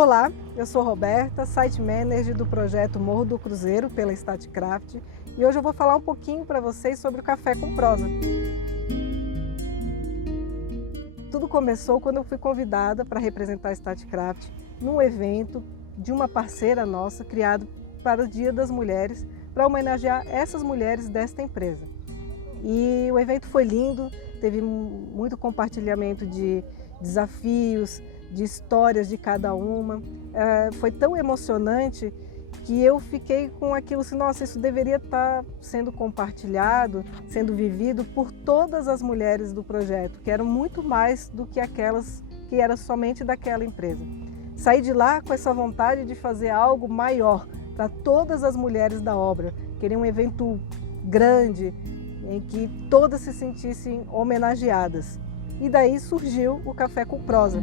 Olá, eu sou Roberta, Site Manager do projeto Morro do Cruzeiro pela Statkraft e hoje eu vou falar um pouquinho para vocês sobre o Café com Prosa. Tudo começou quando eu fui convidada para representar a Statkraft num evento de uma parceira nossa criado para o Dia das Mulheres, para homenagear essas mulheres desta empresa. E o evento foi lindo, teve muito compartilhamento de desafios, de histórias de cada uma. Foi tão emocionante que eu fiquei com aquilo assim, nossa, isso deveria estar sendo compartilhado, sendo vivido por todas as mulheres do projeto, que eram muito mais do que aquelas que eram somente daquela empresa. Saí de lá com essa vontade de fazer algo maior para todas as mulheres da obra. Queria um evento grande, em que todas se sentissem homenageadas. E daí surgiu o Café com Prosa.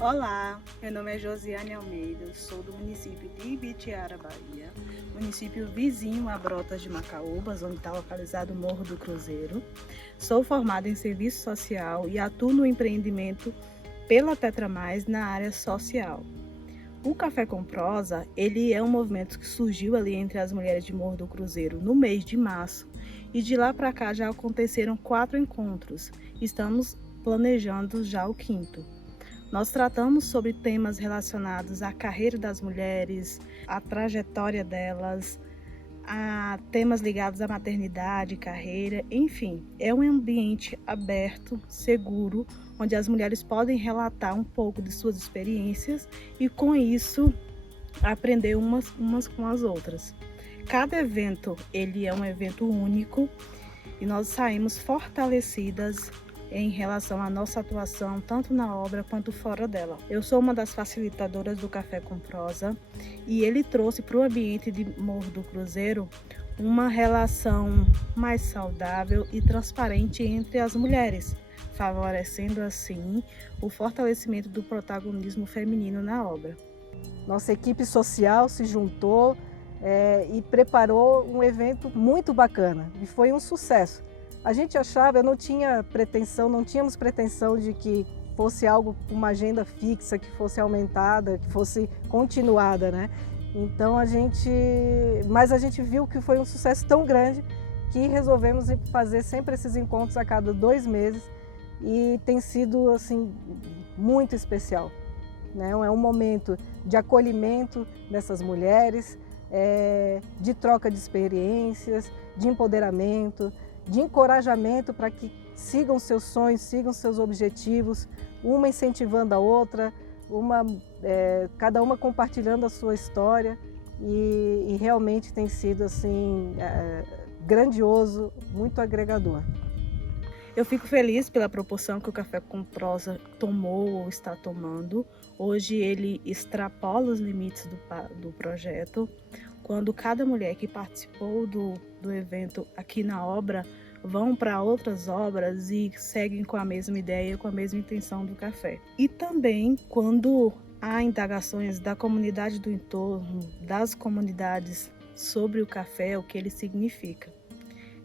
Olá, meu nome é Josiane Almeida, sou do município de Ibitiara, Bahia, município vizinho a Brotas de Macaúbas, onde está localizado o Morro do Cruzeiro. Sou formada em serviço social e atuo no empreendimento pela Tetra Mais na área social. O Café com Prosa, ele é um movimento que surgiu ali entre as mulheres de Morro do Cruzeiro no mês de março e de lá para cá já aconteceram 4 encontros. Estamos planejando já o 5º. Nós tratamos sobre temas relacionados à carreira das mulheres, à trajetória delas, a temas ligados à maternidade, carreira, enfim. É um ambiente aberto, seguro, onde as mulheres podem relatar um pouco de suas experiências e, com isso, aprender umas com as outras. Cada evento, ele é um evento único e nós saímos fortalecidas em relação à nossa atuação, tanto na obra quanto fora dela. Eu sou uma das facilitadoras do Café com Prosa e ele trouxe para o ambiente de Morro do Cruzeiro uma relação mais saudável e transparente entre as mulheres, favorecendo assim o fortalecimento do protagonismo feminino na obra. Nossa equipe social se juntou e preparou um evento muito bacana e foi um sucesso. A gente achava, não tínhamos pretensão de que fosse algo, uma agenda fixa, que fosse aumentada, que fosse continuada, né? Então mas a gente viu que foi um sucesso tão grande que resolvemos fazer sempre esses encontros a cada 2 meses e tem sido assim muito especial, né? É um momento de acolhimento dessas mulheres, de troca de experiências, de empoderamento, de encorajamento para que sigam seus sonhos, sigam seus objetivos, uma incentivando a outra, cada uma compartilhando a sua história e realmente tem sido assim grandioso, muito agregador. Eu fico feliz pela proporção que o Café com Prosa tomou ou está tomando. Hoje ele extrapola os limites do projeto. Quando cada mulher que participou do evento aqui na obra vão para outras obras e seguem com a mesma ideia, com a mesma intenção do café. E também quando há indagações da comunidade do entorno, das comunidades sobre o café, o que ele significa.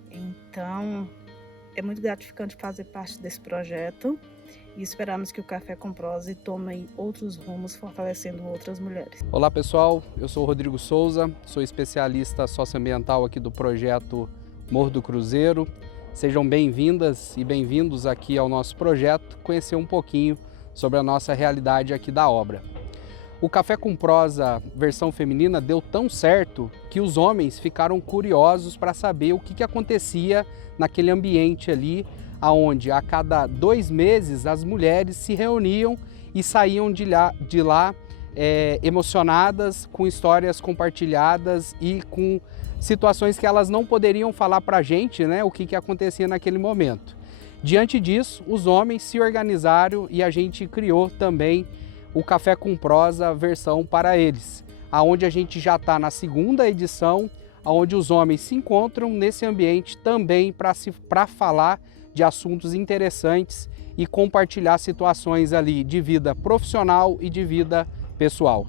Então, é muito gratificante fazer parte desse projeto e esperamos que o Café com Prosa tome outros rumos, fortalecendo outras mulheres. Olá pessoal, eu sou o Rodrigo Souza, sou especialista socioambiental aqui do projeto Morro do Cruzeiro. Sejam bem-vindas e bem-vindos aqui ao nosso projeto, conhecer um pouquinho sobre a nossa realidade aqui da obra. O Café com Prosa versão feminina deu tão certo que os homens ficaram curiosos para saber o que acontecia naquele ambiente ali, onde a cada 2 meses as mulheres se reuniam e saíam de lá emocionadas, com histórias compartilhadas e com situações que elas não poderiam falar para a gente, né, o que acontecia naquele momento. Diante disso, os homens se organizaram e a gente criou também o Café com Prosa versão para eles, aonde a gente já está na 2ª edição, onde os homens se encontram nesse ambiente também para falar de assuntos interessantes e compartilhar situações ali de vida profissional e de vida pessoal.